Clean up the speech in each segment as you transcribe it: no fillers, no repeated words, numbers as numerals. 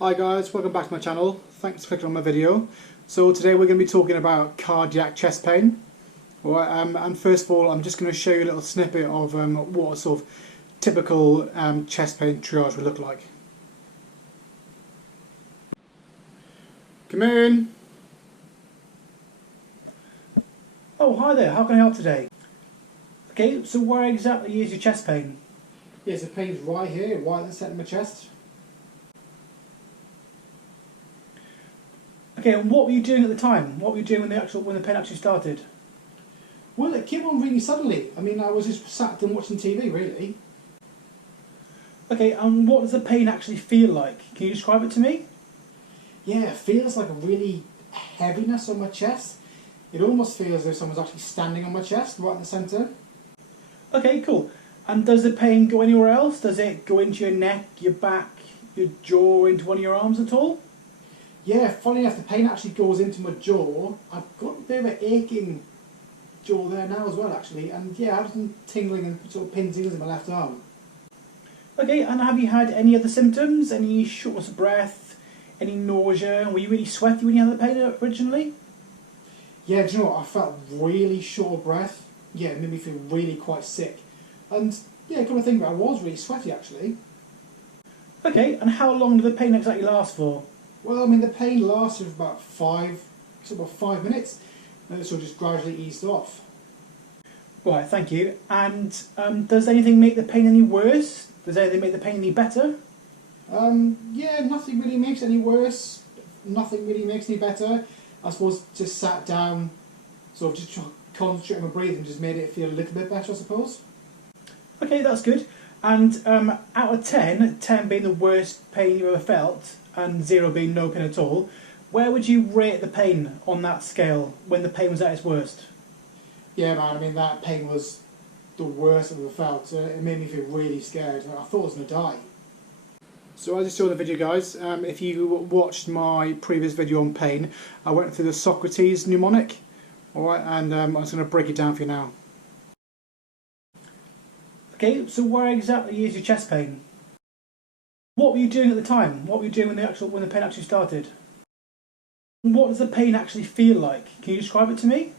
Hi guys, welcome back to my channel. Thanks for clicking on my video. So today we're going to be talking about cardiac chest pain. Alright, and first of all I'm just going to show you a little snippet of what a sort of typical chest pain triage would look like. Come in! Oh, hi there, how can I help today? Okay, so where exactly is your chest pain? Yes, the pain's right here, right in the centre of my chest. Okay, and what were you doing at the time? What were you doing when the pain actually started? Well, it came on really suddenly. I mean, I was just sat and watching TV, really. Okay, and what does the pain actually feel like? Can you describe it to me? Yeah, it feels like a really heaviness on my chest. It almost feels as though someone's actually standing on my chest, right in the centre. Okay, cool. And does the pain go anywhere else? Does it go into your neck, your back, your jaw, into one of your arms at all? Yeah, funny enough, the pain actually goes into my jaw. I've got a bit of an aching jaw there now as well, actually. And yeah, I have some tingling and sort of pins and needles in my left arm. Okay, and have you had any other symptoms? Any shortness of breath? Any nausea? Were you really sweaty when you had the pain originally? Yeah, do you know what? I felt really short of breath. Yeah, it made me feel really quite sick. And yeah, come to think of it, I was really sweaty actually. Okay, and how long did the pain exactly last for? Well, I mean, the pain lasted for about 5 minutes, and it sort of just gradually eased off. Right, thank you. And does anything make the pain any worse? Does anything make the pain any better? Yeah, nothing really makes it any worse. Nothing really makes any better. I suppose just sat down, sort of just concentrate on my breathing, just made it feel a little bit better, I suppose. Okay, that's good. And out of 10, 10 being the worst pain you ever felt, and 0 being no pain at all, where would you rate the pain on that scale when the pain was at its worst? Yeah, man, I mean, that pain was the worst I've ever felt. It made me feel really scared. I thought I was going to die. So as you saw in the video, guys, if you watched my previous video on pain, I went through the Socrates mnemonic, alright, and I'm just going to break it down for you now. Okay, so where exactly is your chest pain? What were you doing at the time? What were you doing when the pain actually started? What does the pain actually feel like? Can you describe it to me?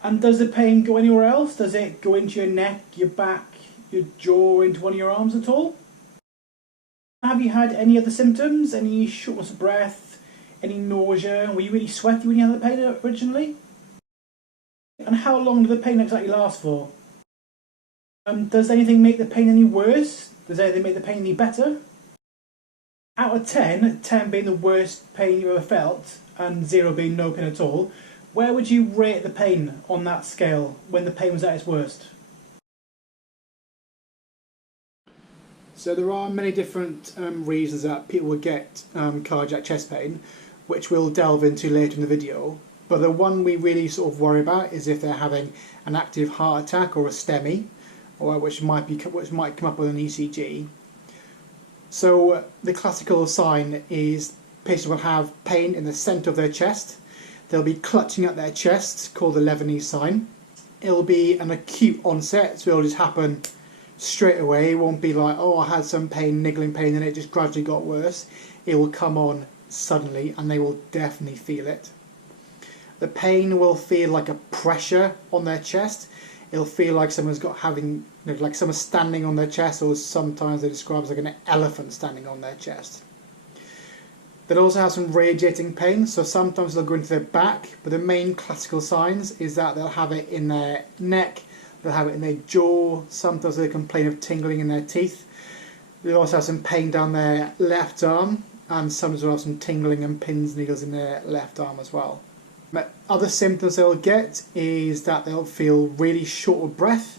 And does the pain go anywhere else? Does it go into your neck, your back, your jaw, into one of your arms at all? Have you had any other symptoms? Any shortness of breath? Any nausea? Were you really sweaty when you had the pain originally? And how long did the pain exactly last for? Does anything make the pain any worse? Does anything make the pain any better? Out of 10, 10 being the worst pain you ever felt, and 0 being no pain at all, where would you rate the pain on that scale when the pain was at its worst? So there are many different reasons that people would get cardiac chest pain, which we'll delve into later in the video. But the one we really sort of worry about is if they're having an active heart attack or a STEMI, or which might come up with an ECG. So the classical sign is patients will have pain in the centre of their chest. They'll be clutching at their chest, called the Lebanese sign. It'll be an acute onset, so it'll just happen straight away. It won't be like, oh, I had some pain, niggling pain, and it just gradually got worse. It will come on suddenly, and they will definitely feel it. The pain will feel like a pressure on their chest. It'll feel like someone's like someone's standing on their chest, or sometimes they describe it as like an elephant standing on their chest. They'll also have some radiating pain, so sometimes they'll go into their back, but the main classical signs is that they'll have it in their neck, they'll have it in their jaw, sometimes they complain of tingling in their teeth. They'll also have some pain down their left arm, and sometimes they'll have some tingling and pins and needles in their left arm as well. But other symptoms they'll get is that they'll feel really short of breath.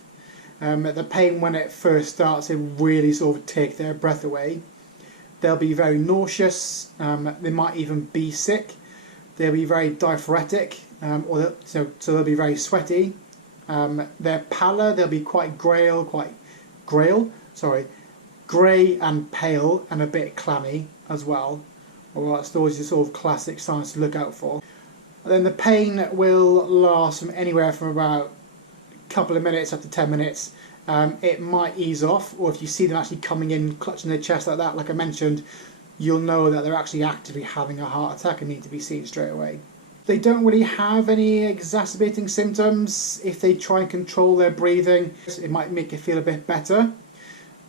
The pain when it first starts, it really sort of take their breath away. They'll be very nauseous, they might even be sick. They'll be very diaphoretic, so they'll be very sweaty. Their pallor, they'll be quite grey and pale and a bit clammy as well. Alright, so those are sort of classic signs to look out for. And then the pain will last from anywhere from about a couple of minutes up to 10 minutes. It might ease off, or if you see them actually coming in, clutching their chest like that, like I mentioned, you'll know that they're actually actively having a heart attack and need to be seen straight away. They don't really have any exacerbating symptoms. If they try and control their breathing, it might make it feel a bit better.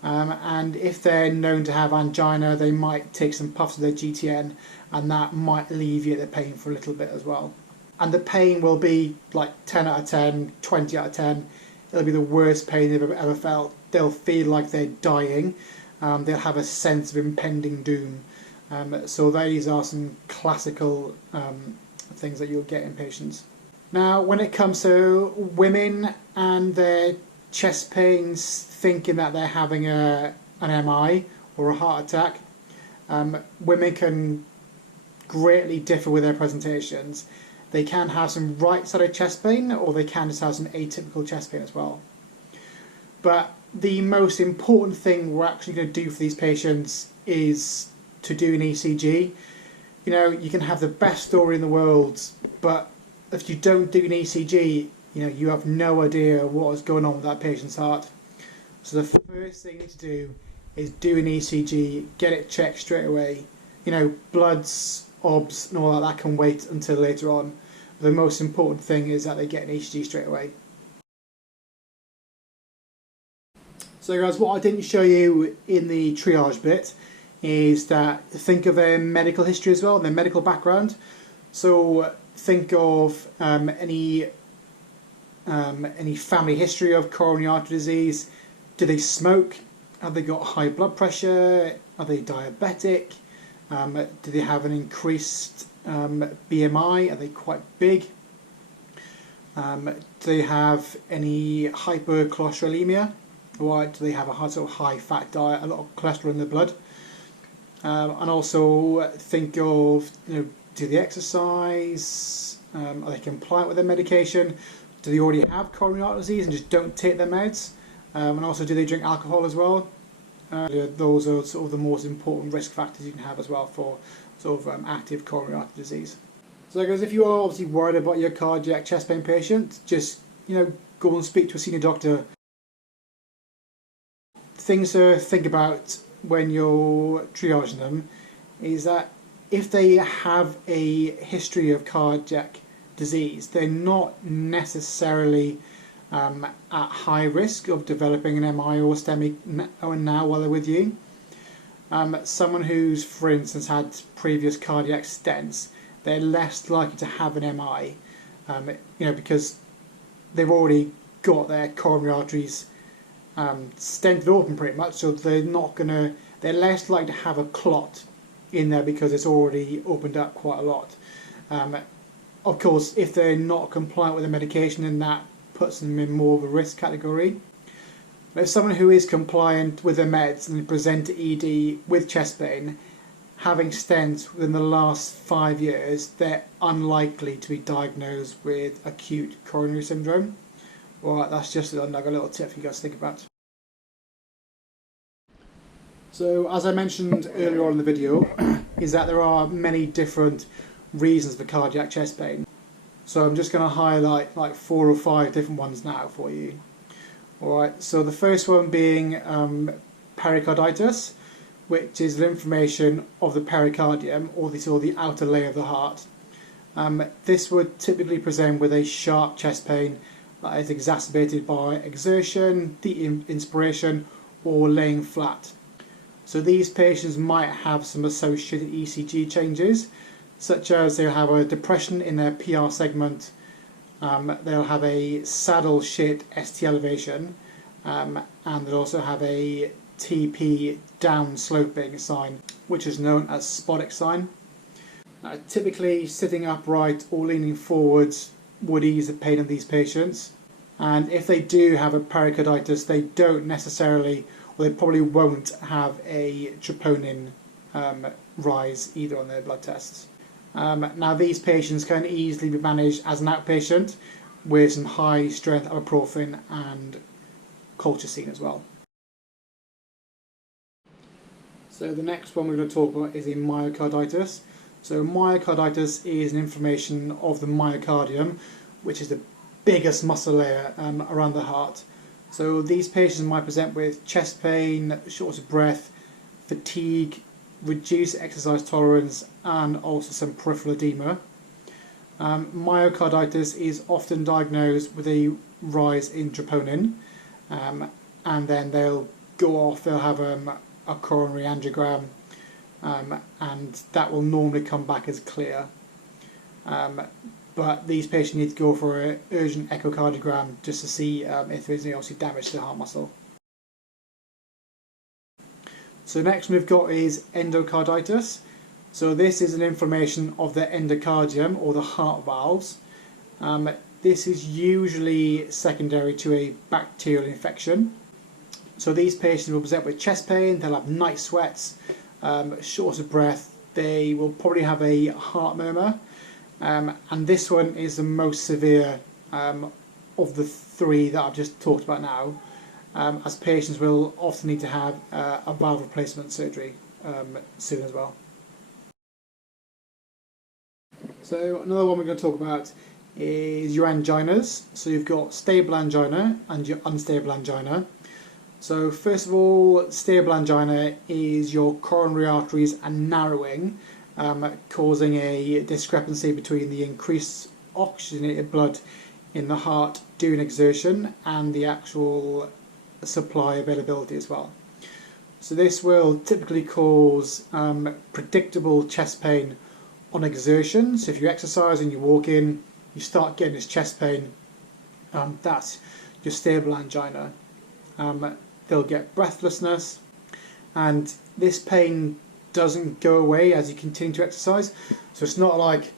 And if they're known to have angina, they might take some puffs of their GTN, and that might alleviate the pain for a little bit as well. And the pain will be like 10 out of 10, 20 out of 10. It'll be the worst pain they've ever felt. They'll feel like they're dying. They'll have a sense of impending doom. So these are some classical things that you'll get in patients. Now, when it comes to women and their chest pains, thinking that they're having an MI or a heart attack, women can greatly differ with their presentations. They can have some right-sided chest pain, or they can just have some atypical chest pain as well. But the most important thing we're actually going to do for these patients is to do an ECG. You know, you can have the best story in the world, but if you don't do an ECG, you know, you have no idea what is going on with that patient's heart. So the first thing you need to do is do an ECG, get it checked straight away. You know, bloods, OBS and all that can wait until later on. The most important thing is that they get an ECG straight away. So guys, what I didn't show you in the triage bit is that think of their medical history as well, their medical background. So think of any family history of coronary artery disease. Do they smoke? Have they got high blood pressure? Are they diabetic? Do they have an increased BMI? Are they quite big? Do they have any hypercholesterolemia? Or do they have a sort of high fat diet, a lot of cholesterol in their blood? And also think of, you know, do they exercise? Are they compliant with their medication? Do they already have coronary artery disease and just don't take their meds? And also, do they drink alcohol as well? Those are sort of the most important risk factors you can have as well for sort of active coronary artery disease. So guys, if you are obviously worried about your cardiac chest pain patient, just, you know, go and speak to a senior doctor. Things to think about when you're triaging them is that if they have a history of cardiac disease, they're not necessarily at high risk of developing an MI or STEMI now while they're with you. Someone who's, for instance, had previous cardiac stents, they're less likely to have an MI, you know, because they've already got their coronary arteries stented open pretty much, so they're less likely to have a clot in there because it's already opened up quite a lot. Of course, if they're not compliant with the medication, then that puts them in more of a risk category. But if someone who is compliant with their meds and they present to ED with chest pain, having stents within the last 5 years, they're unlikely to be diagnosed with acute coronary syndrome. Alright, that's just another little tip for you guys to think about. So, as I mentioned earlier on in the video, is that there are many different reasons for cardiac chest pain. So I'm just going to highlight like 4 or 5 different ones now for you. Alright, so the first one being pericarditis, which is the inflammation of the pericardium, or the outer layer of the heart. This would typically present with a sharp chest pain that is exacerbated by exertion, deep inspiration, or laying flat. So these patients might have some associated ECG changes, such as they'll have a depression in their PR segment, they'll have a saddle shit ST elevation, and they'll also have a TP down sloping sign, which is known as Spodek sign. Typically sitting upright or leaning forwards would ease the pain of these patients, and if they do have a pericarditis, they don't necessarily, or they probably won't have a troponin rise either on their blood tests. Now these patients can easily be managed as an outpatient with some high strength ibuprofen and colchicine as well. So the next one we're going to talk about is a myocarditis. So myocarditis is an inflammation of the myocardium, which is the biggest muscle layer around the heart. So these patients might present with chest pain, shortness of breath, fatigue, reduced exercise tolerance and also some peripheral edema. Myocarditis is often diagnosed with a rise in troponin, and then they'll have a coronary angiogram, and that will normally come back as clear. But these patients need to go for an urgent echocardiogram just to see if there's any obviously damage to the heart muscle. So next we've got is endocarditis. So this is an inflammation of the endocardium or the heart valves. This is usually secondary to a bacterial infection. So these patients will present with chest pain, they'll have night sweats, short of breath, they will probably have a heart murmur, and this one is the most severe of the three that I've just talked about now, as patients will often need to have a valve replacement surgery soon as well. So another one we're going to talk about is your anginas. So you've got stable angina and your unstable angina. So first of all, stable angina is your coronary arteries are narrowing, causing a discrepancy between the increased oxygenated blood in the heart during exertion and the actual supply availability as well. So this will typically cause predictable chest pain on exertion. So if you're exercising, you're walking, you start getting this chest pain, that's your stable angina. They'll get breathlessness, and this pain doesn't go away as you continue to exercise. So it's not like,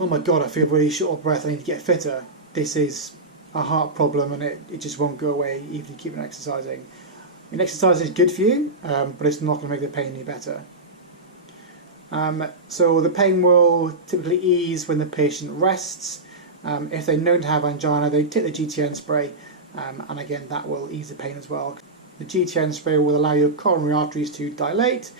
oh my god, I feel really short of breath, I need to get fitter. This is a heart problem and it just won't go away even if you keep on exercising. I mean, exercise is good for you, but it's not going to make the pain any better. So the pain will typically ease when the patient rests. If they're known to have angina, they take the GTN spray, and again that will ease the pain as well. The GTN spray will allow your coronary arteries to dilate,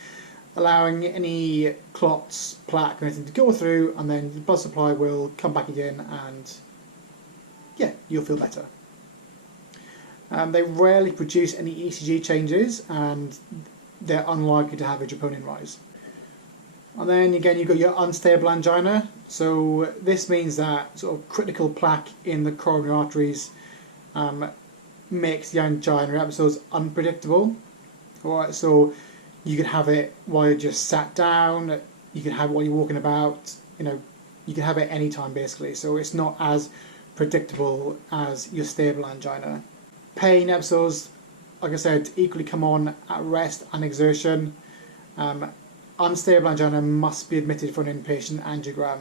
allowing any clots, plaque, or anything to go through, and then the blood supply will come back again, and yeah, you'll feel better. They rarely produce any ECG changes, and they're unlikely to have a troponin rise. And then again, you've got your unstable angina. So this means that sort of critical plaque in the coronary arteries makes the angina episodes unpredictable. Alright, so you can have it while you're just sat down, you can have it while you're walking about, you can have it any time basically. So it's not as predictable as your stable angina. Pain episodes, like I said, equally come on at rest and exertion. Unstable angina must be admitted for an inpatient angiogram,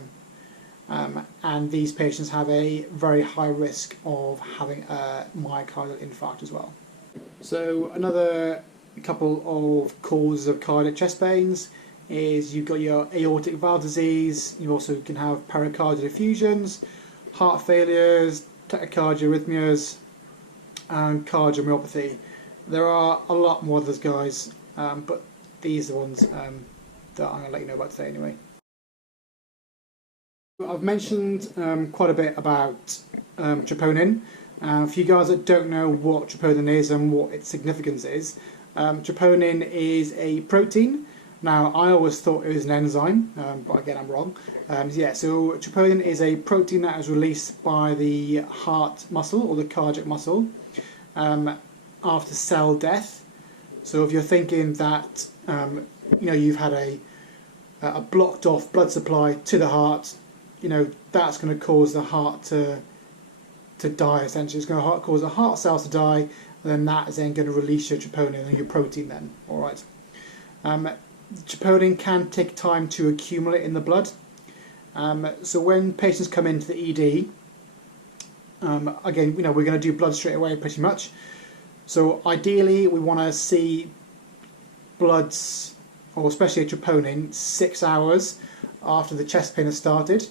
and these patients have a very high risk of having a myocardial infarct as well. So another couple of causes of cardiac chest pains is you've got your aortic valve disease, you also can have pericardial effusions, heart failures, tachycardia arrhythmias, and cardiomyopathy. There are a lot more of those guys, but these are the ones that I'm going to let you know about today anyway. I've mentioned quite a bit about troponin. For you guys that don't know what troponin is and what its significance is, troponin is a protein. Now, I always thought it was an enzyme, but again, I'm wrong. So troponin is a protein that is released by the heart muscle or the cardiac muscle after cell death. So if you're thinking that you've had a blocked off blood supply to the heart, that's going to cause the heart to die essentially. It's going to cause the heart cells to die, and then that is then going to release your troponin and your protein then. Alright. Troponin can take time to accumulate in the blood. So when patients come into the ED, again, we're going to do blood straight away pretty much. So ideally we want to see bloods, or especially a troponin, 6 hours after the chest pain has started.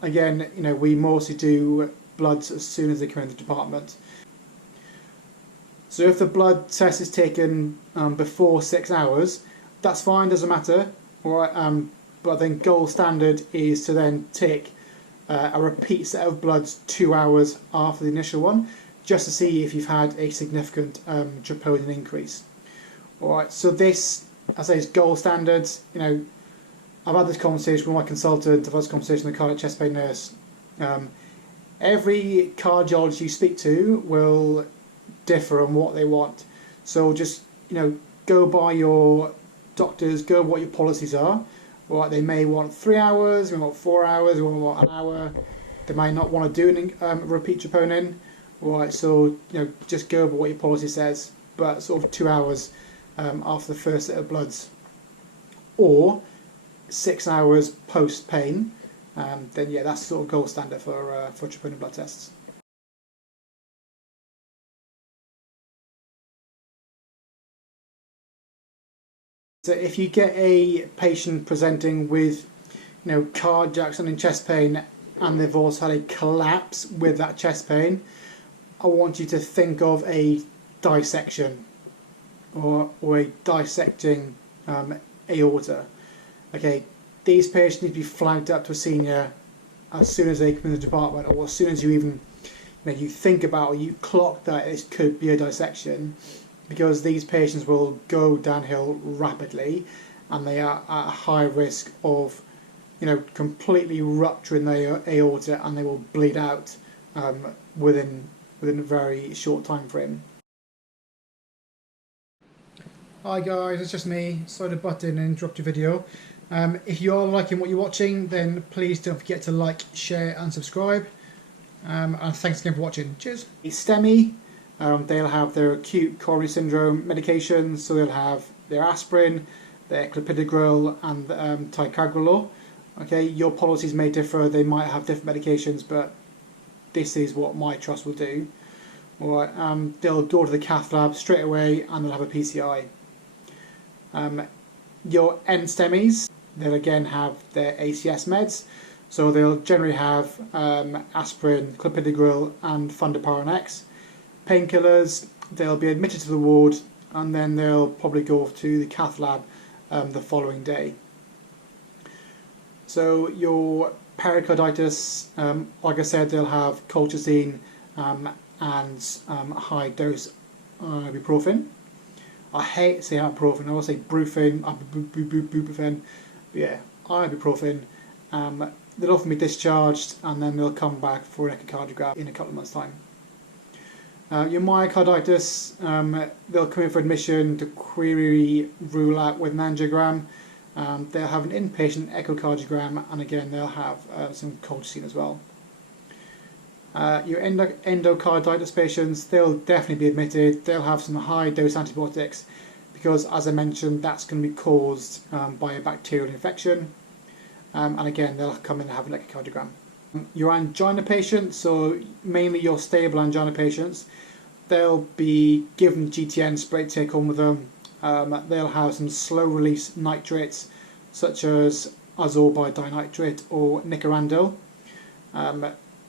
Again, we mostly do bloods as soon as they come in the department. So if the blood test is taken before 6 hours, that's fine, doesn't matter. But then gold standard is to then take a repeat set of bloods 2 hours after the initial one, just to see if you've had a significant troponin increase. Alright, so this I say it's gold standards. You know, I've had this conversation with my consultant, I've had this conversation with the cardiac chest pain nurse. Every cardiologist you speak to will differ on what they want. So just, you know, go by your doctors, go by what your policies are. Right, they may want 3 hours, they may want 4 hours, they may want an hour. They might not want to do a repeat troponin. Right, so you know, just go by what your policy says, but sort of 2 hours after the first set of bloods, or 6 hours post pain. Then yeah, that's sort of gold standard for troponin blood tests. So if you get a patient presenting with, you know, cardiac something chest pain, and they've also had a collapse with that chest pain, I want you to think of a dissection or a dissecting aorta. Okay, these patients need to be flagged up to a senior as soon as they come in the department, or as soon as you even, you know, you think about or you clock that this could be a dissection, because these patients will go downhill rapidly, and they are at a high risk of, you know, completely rupturing their aorta, and they will bleed out within a very short time frame. Hi guys, it's just me. Sorry to butt in and interrupt your video. If you are liking what you're watching, then please don't forget to like, share and subscribe. And thanks again for watching. Cheers. STEMI, they'll have their acute coronary syndrome medications, so they'll have their aspirin, their clopidogrel and ticagrelor. Okay, your policies may differ, they might have different medications, but this is what my trust will do. Alright, they'll go to the cath lab straight away and they'll have a PCI. Your NSTEMIs, they'll again have their ACS meds, so they'll generally have aspirin, clopidogrel and fundoparin X. Painkillers, they'll be admitted to the ward, and then they'll probably go to the cath lab the following day. So your pericarditis, like I said, they'll have colchicine and high dose ibuprofen. I hate saying ibuprofen, I always say brufen, ibuprofen, but yeah, ibuprofen. They'll often be discharged, and then they'll come back for an echocardiogram in a couple of months' time. Your myocarditis, they'll come in for admission to query rule out with an angiogram. They'll have an inpatient echocardiogram, and again they'll have some colchicine as well. Your endocarditis patients, they'll definitely be admitted. They'll have some high dose antibiotics, because as I mentioned, that's going to be caused by a bacterial infection. And again, they'll come in and have an echocardiogram. Your angina patients, so mainly your stable angina patients, they'll be given GTN spray to take home with them. They'll have some slow release nitrates such as azole dinitrate or nicorandil.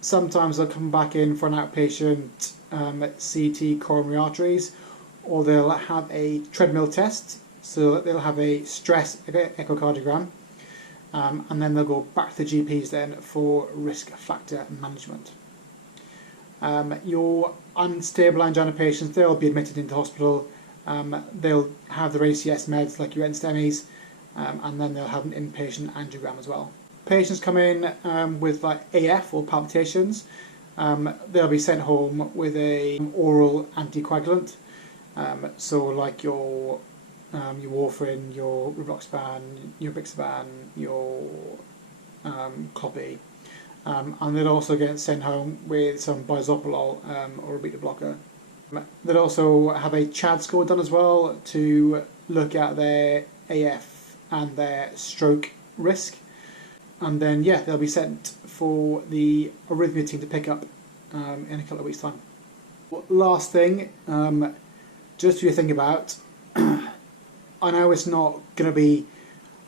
Sometimes they'll come back in for an outpatient CT coronary arteries, or they'll have a treadmill test, so they'll have a stress echocardiogram, and then they'll go back to the GPs then for risk factor management. Your unstable angina patients, they'll be admitted into hospital. They'll have their ACS meds like your NSTEMIs, and then they'll have an inpatient angiogram as well. Patients come in with like AF or palpitations, they'll be sent home with a oral anticoagulant, so like your warfarin, your rivaroxaban, your bixaban, your clopidogrel, and they'll also get sent home with some bisoprolol or a beta blocker. They'll also have a CHAD score done as well to look at their AF and their stroke risk. And then, yeah, they'll be sent for the arrhythmia team to pick up in a couple of weeks' time. Last thing, just for you to think about, I know it's not going to be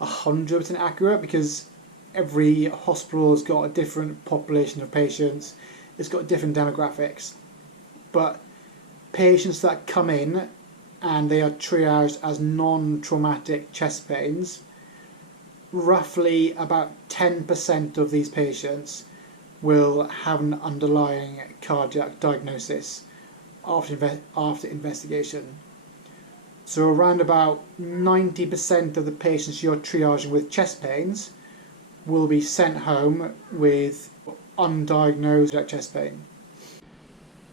100% accurate, because every hospital has got a different population of patients, it's got different demographics, but patients that come in and they are triaged as non-traumatic chest pains, roughly about 10% of these patients will have an underlying cardiac diagnosis after investigation. So around about 90% of the patients you're triaging with chest pains will be sent home with undiagnosed chest pain.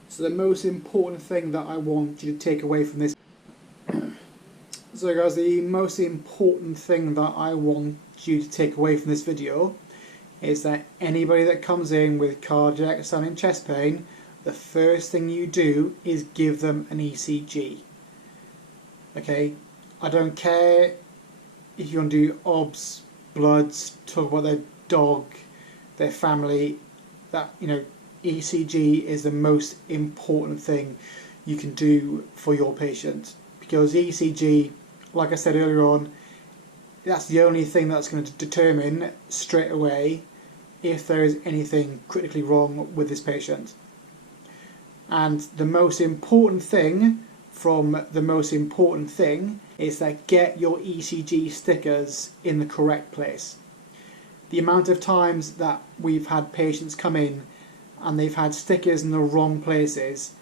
So the most important thing that I want you to take away from this, so guys, the most important thing that I want you to take away from this video is that anybody that comes in with cardiac sounding chest pain, the first thing you do is give them an ECG. Okay, I don't care if you want to do OBS, bloods, talk about their dog, their family. That, you know, ECG is the most important thing you can do for your patient, because ECG, like I said earlier on, that's the only thing that's going to determine straight away if there is anything critically wrong with this patient. And the most important thing from the most important thing is that get your ECG stickers in the correct place. The amount of times that we've had patients come in and they've had stickers in the wrong places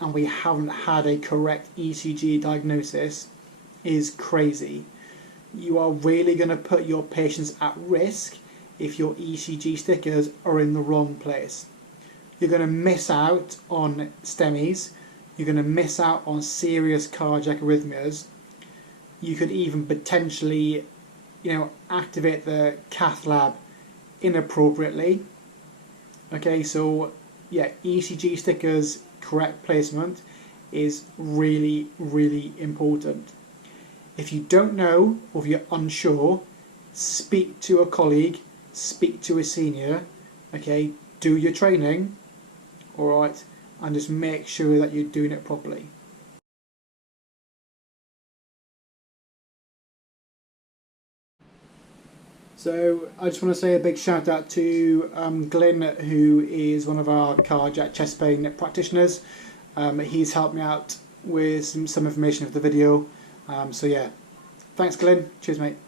and we haven't had a correct ECG diagnosis is crazy. You are really going to put your patients at risk if your ECG stickers are in the wrong place. You're going to miss out on STEMIs, you're going to miss out on serious cardiac arrhythmias. You could even potentially, you know, activate the cath lab inappropriately. Okay, so yeah, ECG stickers correct placement is really, really important. If you don't know, or if you're unsure, speak to a colleague, speak to a senior, okay, do your training, alright, and just make sure that you're doing it properly. So I just want to say a big shout out to Glyn, who is one of our cardiac chest pain practitioners. He's helped me out with some information for the video. So yeah, thanks Glyn, cheers mate.